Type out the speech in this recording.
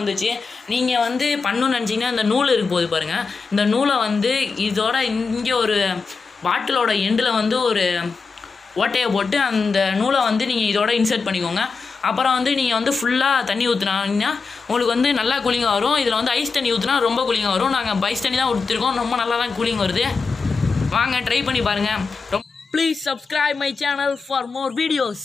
வந்துச்சு. நீங்கள் வந்து பண்ணணும்னு நினச்சிங்கன்னா இந்த நூல் இருக்கு போது பாருங்கள், இந்த நூலை வந்து இதோட இங்கே ஒரு பாட்டிலோட எண்டில் வந்து ஒரு ஓட்டையை போட்டு அந்த நூலை வந்து நீங்கள் இதோட இன்சர்ட் பண்ணிக்கோங்க. அப்புறம் வந்து நீங்கள் வந்து ஃபுல்லாக தண்ணி ஊற்றுனாங்கன்னா உங்களுக்கு வந்து நல்லா கூலிங்காக வரும். இதில் வந்து ஐஸ் தண்ணி ஊற்றுனா ரொம்ப கூலிங்காக வரும். நாங்கள் ஐஸ் தண்ணி தான் ஊற்றிருக்கோம், ரொம்ப நல்லா தான் கூலிங் வருது. வாங்க ட்ரை பண்ணி பாருங்கள். Please subscribe my channel for more videos.